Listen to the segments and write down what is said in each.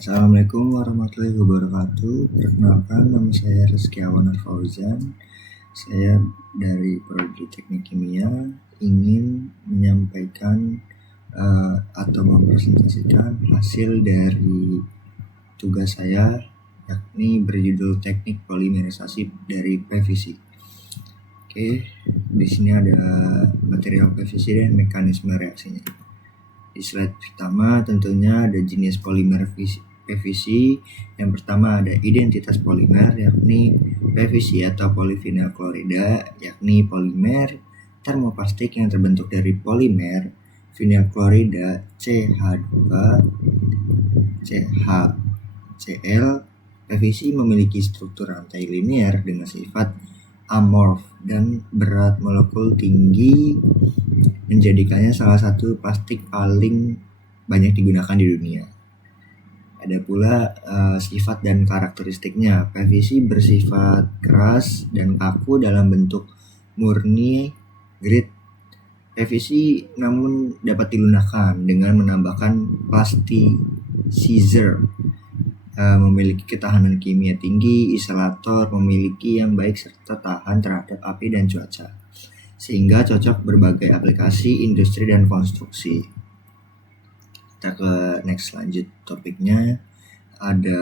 Assalamualaikum warahmatullahi wabarakatuh. Perkenalkan, nama saya Rizky Awanar Fauzan. Saya dari Prodi Teknik Kimia ingin menyampaikan atau mempresentasikan hasil dari tugas saya, yakni berjudul Teknik Polimerisasi dari PVC. Oke, di sini ada material PVC dan mekanisme reaksinya. Di slide pertama tentunya ada jenis polimer PVC. Yang pertama ada identitas polimer, yakni PVC atau polyvinyl klorida, yakni polimer termoplastik yang terbentuk dari polimer vinyl klorida CH2 CHCl. PVC memiliki struktur rantai linear dengan sifat amorf dan berat molekul tinggi, menjadikannya salah satu plastik paling banyak digunakan di dunia. Ada pula sifat dan karakteristiknya. PVC bersifat keras dan kaku dalam bentuk murni grid PVC, namun dapat dilunakkan dengan menambahkan plasticizer. Memiliki ketahanan kimia tinggi, isolator memiliki yang baik serta tahan terhadap api dan cuaca, sehingga cocok berbagai aplikasi industri dan konstruksi. Kita ke next, lanjut topiknya. Ada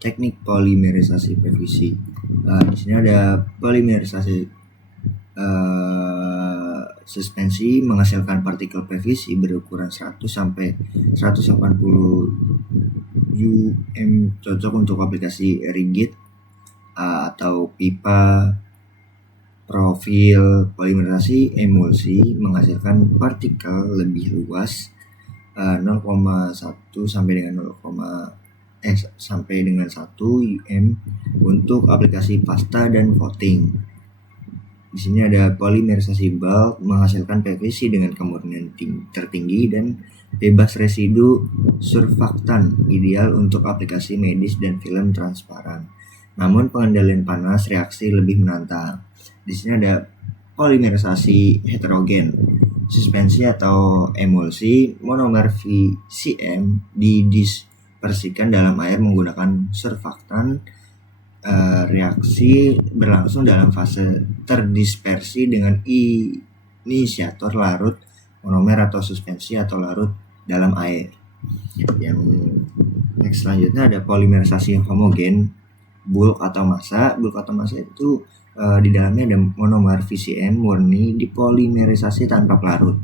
teknik polimerisasi PVC. Di sini ada polimerisasi suspensi menghasilkan partikel PVC berukuran 100 sampai 180 cocok untuk aplikasi rigid atau pipa. Profil polimerisasi emulsi menghasilkan partikel lebih luas 0,1 sampai dengan 1 um untuk aplikasi pasta dan coating. Di sini ada polimerisasi bulk menghasilkan PVC dengan kemurnian tertinggi dan bebas residu surfaktan, ideal untuk aplikasi medis dan film transparan. Namun pengendalian panas reaksi lebih menantang. Di sini ada polimerisasi heterogen, suspensi atau emulsi monomer VCM didispersikan dalam air menggunakan surfaktan. Reaksi berlangsung dalam fase terdispersi dengan inisiator larut monomer atau suspensi atau larut dalam air. Yang next selanjutnya ada polimerisasi homogen, bulk atau massa. Bulk atau massa itu di dalamnya ada monomer VCM murni dipolimerisasi tanpa pelarut.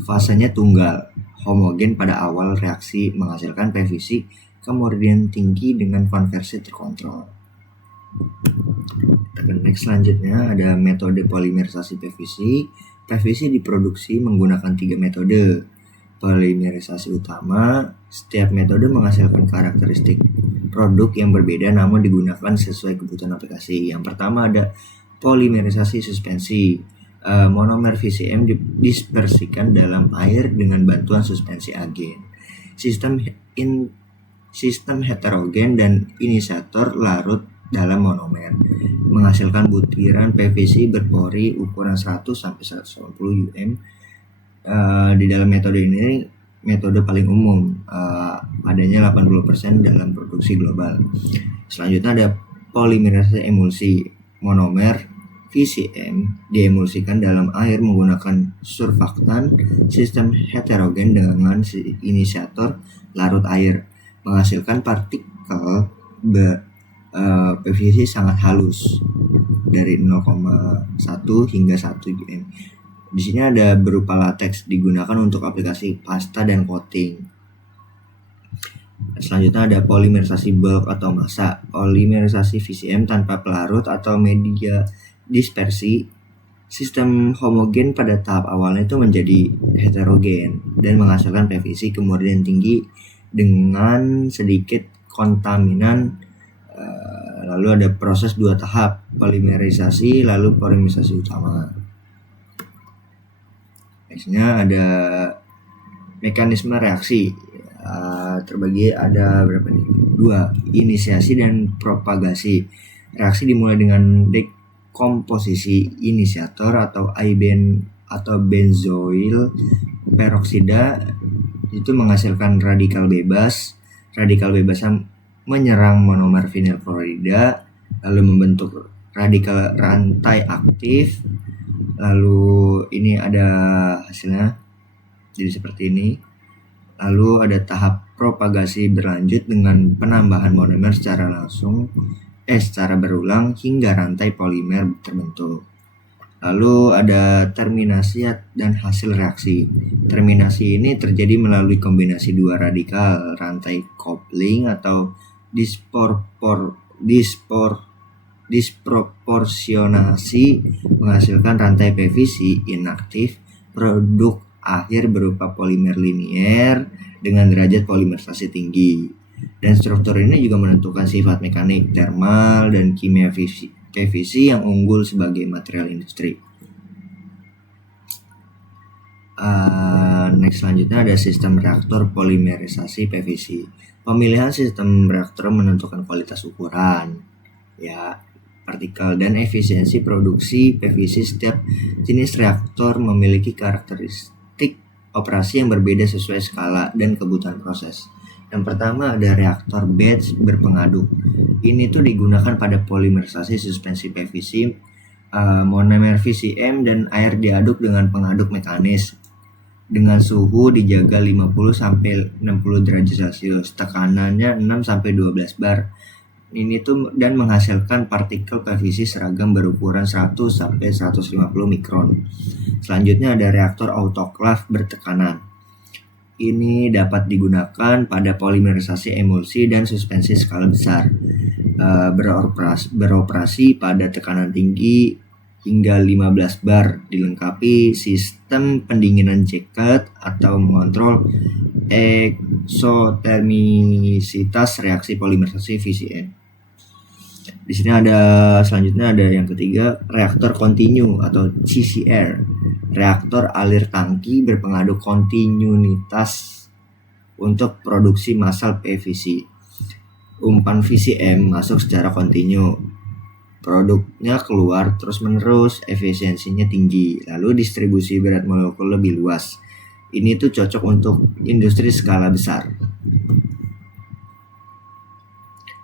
Fasenya tunggal, homogen pada awal reaksi menghasilkan PVC kemurnian tinggi dengan konversi terkontrol. Next selanjutnya ada metode polimerisasi PVC. PVC diproduksi menggunakan 3 metode polimerisasi utama. Setiap metode menghasilkan karakteristik produk yang berbeda namun digunakan sesuai kebutuhan aplikasi. Yang pertama ada polimerisasi suspensi. Monomer VCM didispersikan dalam air dengan bantuan suspensi agen. Sistem heterogen dan inisiator larut dalam monomer menghasilkan butiran PVC berpori ukuran 100 sampai 180 Di dalam metode ini metode paling umum, adanya 80% dalam produksi global. Selanjutnya ada polimerisasi emulsi. Monomer VCM diemulsikan dalam air menggunakan surfaktan. Sistem heterogen dengan inisiator larut air menghasilkan partikel PVC sangat halus dari 0,1 hingga 1 mm. Di sini ada berupa lateks digunakan untuk aplikasi pasta dan coating. Selanjutnya ada polimerisasi bulk atau massa. Polimerisasi VCM tanpa pelarut atau media dispersi. Sistem homogen pada tahap awalnya itu menjadi heterogen dan menghasilkan PVC kemurnian tinggi dengan sedikit kontaminan. Lalu ada proses 2 tahap, polimerisasi lalu polimerisasi utama. Nextnya ada mekanisme reaksi. Terbagi ada berapa nih? 2, inisiasi dan propagasi. Reaksi dimulai dengan dekomposisi inisiator atau benzoil peroksida, itu menghasilkan radikal bebas. radikal bebas menyerang monomer vinyl klorida, lalu membentuk radikal rantai aktif. Lalu ini ada hasilnya, jadi seperti ini. Lalu ada tahap propagasi berlanjut dengan penambahan monomer secara berulang hingga rantai polimer terbentuk. Lalu ada terminasi dan hasil reaksi. Terminasi ini terjadi melalui kombinasi dua radikal, rantai coupling atau disproporsionasi menghasilkan rantai PVC inaktif. Produk akhir berupa polimer linier dengan derajat polimerisasi tinggi. Dan struktur ini juga menentukan sifat mekanik, termal, dan kimia PVC yang unggul sebagai material industri. Next selanjutnya ada sistem reaktor polimerisasi PVC. Pemilihan sistem reaktor menentukan kualitas ukuran, partikel dan efisiensi produksi PVC. Setiap jenis reaktor memiliki karakteristik operasi yang berbeda sesuai skala dan kebutuhan proses. Yang pertama ada reaktor batch berpengaduk. Ini tuh digunakan pada polimerisasi suspensi PVC, monomer VCM dan air diaduk dengan pengaduk mekanis. Dengan suhu dijaga 50-60 derajat Celcius, tekanannya 6-12 bar. Ini tuh dan menghasilkan partikel PVC seragam berukuran 100-150 mikron. Selanjutnya ada reaktor autoklaf bertekanan. Ini dapat digunakan pada polimerisasi emulsi dan suspensi skala besar. Beroperasi pada tekanan tinggi hingga 15 bar, dilengkapi sistem pendinginan jacket atau mengontrol eksotermisitas reaksi polimerisasi VCM. Di sini selanjutnya ada yang ketiga, reaktor kontinu atau CCR. Reaktor alir tangki berpengaduk kontinuitas untuk produksi massal PVC. Umpan VCM masuk secara kontinu. Produknya keluar terus-menerus, efisiensinya tinggi, lalu distribusi berat molekul lebih luas. Ini tuh cocok untuk industri skala besar.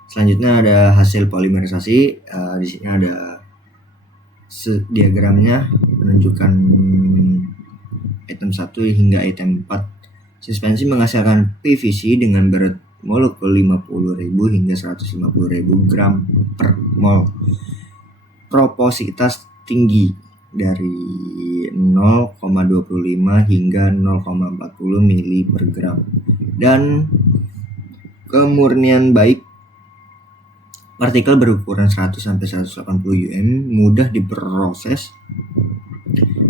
Selanjutnya ada hasil polimerisasi. Di sini ada diagramnya menunjukkan item 1 hingga item 4. Suspensi menghasilkan PVC dengan berat molekul 50.000 hingga 150.000 gram per mol. Propositas tinggi dari 0,25 hingga 0,40 mili per gram. Dan kemurnian baik. Partikel berukuran 100-180 mudah diproses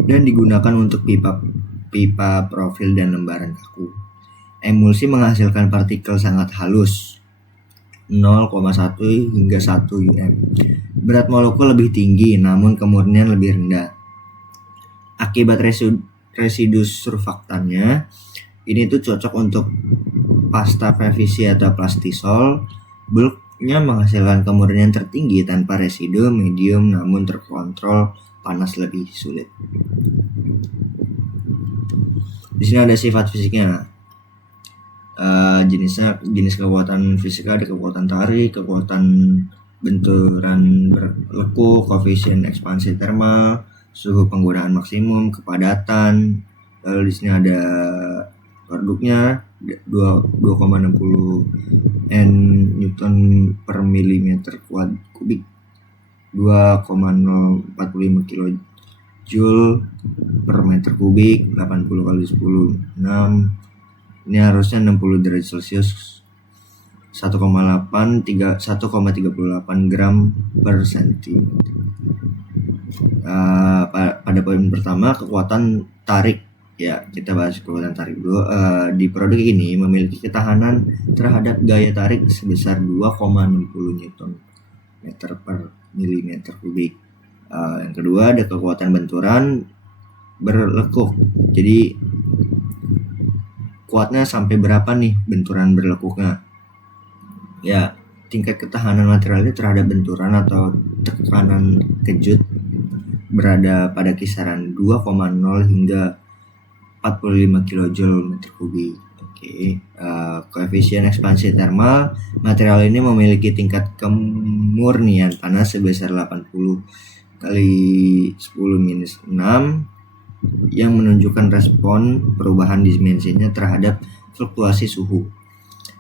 dan digunakan untuk pipa profil dan lembaran kaku. Emulsi menghasilkan partikel sangat halus 0,1 hingga 1 Berat molekul lebih tinggi namun kemurnian lebih rendah. Akibat residu surfaktannya, ini tuh cocok untuk pasta PVC atau plastisol. Bulknya menghasilkan kemurnian tertinggi tanpa residu medium namun terkontrol panas lebih sulit. Di sini ada sifat fisiknya. Jenis kekuatan fisika ada kekuatan tarik, kekuatan benturan berlekuk, koefisien ekspansi termal, suhu penggunaan maksimum, kepadatan. Lalu di sini ada produknya 2,60 Newton per milimeter kubik, 2,045 kilojoule per meter kubik, 80 kali 10 6. Ini harusnya 60 derajat Celcius, 1,38 gram per centimeter. Pada poin pertama, kekuatan tarik. Ya, kita bahas kekuatan tarik dulu. Di produk ini memiliki ketahanan terhadap gaya tarik sebesar 2,60 Newton meter per milimeter kubik. Yang kedua ada kekuatan benturan berlekuk. Jadi kuatnya sampai berapa nih benturan berlekuknya? Ya, tingkat ketahanan materialnya terhadap benturan atau tekanan kejut berada pada kisaran 2,0 hingga 45 kilojoule meter kubik. Koefisien ekspansi termal, material ini memiliki tingkat kemurnian panas sebesar 80 kali 10-6 yang menunjukkan respon perubahan dimensinya terhadap fluktuasi suhu.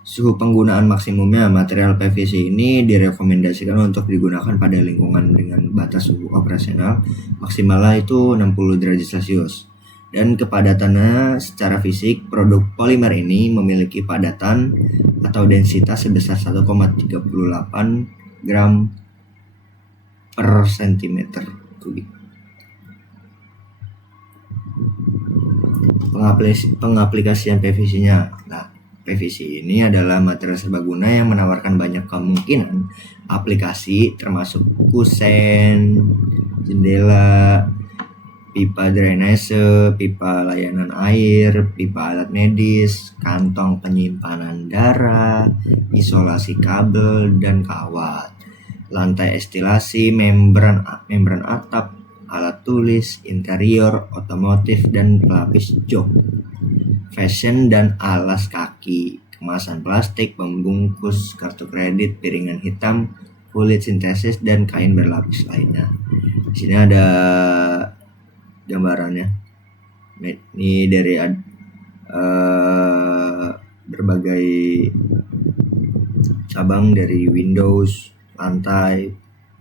Suhu penggunaan maksimumnya material PVC ini direkomendasikan untuk digunakan pada lingkungan dengan batas suhu operasional maksimalnya itu 60 derajat Celcius. Dan kepadatannya secara fisik, produk polimer ini memiliki padatan atau densitas sebesar 1,38 gram per centimeter kubik. Pengaplikasian PVC-nya. Nah, PVC ini adalah material serbaguna yang menawarkan banyak kemungkinan aplikasi termasuk kusen, jendela, pipa drainase, pipa layanan air, pipa alat medis, kantong penyimpanan darah, isolasi kabel dan kawat, lantai estilasi, membran atap, alat tulis, interior, otomotif dan pelapis jok, fashion dan alas kaki, kemasan plastik, pembungkus, kartu kredit, piringan hitam, kulit sintesis dan kain berlapis lainnya. Di sini ada gambarannya. Ini dari berbagai cabang dari Windows, lantai,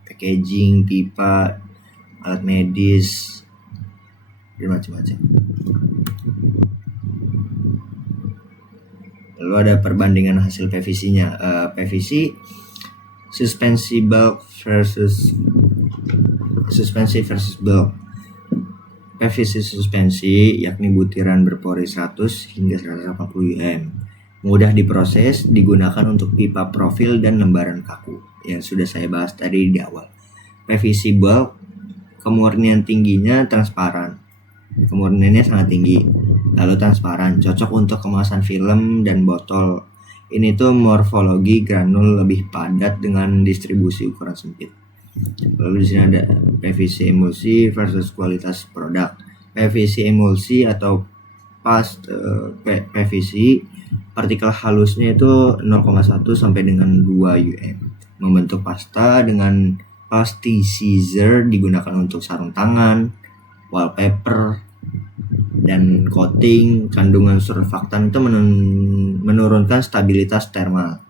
packaging, pipa, alat medis, dan macam-macam. Lalu ada perbandingan hasil PVC-nya. PVC suspensi bulk versus bulk. PVC suspensi yakni butiran berpori 100 hingga 180 mm. Mudah diproses, digunakan untuk pipa profil dan lembaran kaku yang sudah saya bahas tadi di awal. PVC bulk kemurnian tingginya transparan. Kemurniannya sangat tinggi. Lalu transparan, cocok untuk kemasan film dan botol. Ini tuh morfologi granul lebih padat dengan distribusi ukuran sempit. Lalu di sini ada PVC emulsi versus kualitas produk. PVC emulsi atau PVC partikel halusnya itu 0,1 sampai dengan 2 mm. Membentuk pasta dengan plasticizer digunakan untuk sarung tangan, wallpaper, dan coating. Kandungan surfaktan itu menurunkan stabilitas thermal.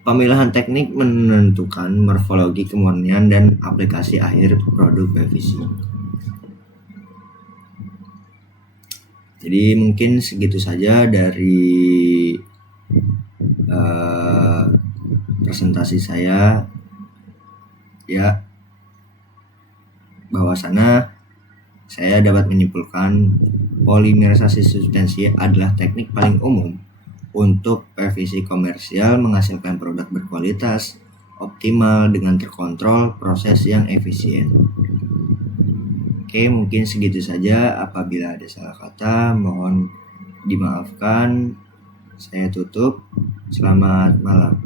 Pemilihan teknik menentukan morfologi kemurnian dan aplikasi akhir produk PVC. Jadi mungkin segitu saja dari presentasi saya, ya, bahwasanya saya dapat menyimpulkan polimerisasi suspensi adalah teknik paling umum untuk PVC komersial menghasilkan produk berkualitas, optimal dengan terkontrol, proses yang efisien. Oke, mungkin segitu saja. Apabila ada salah kata, mohon dimaafkan. Saya tutup. Selamat malam.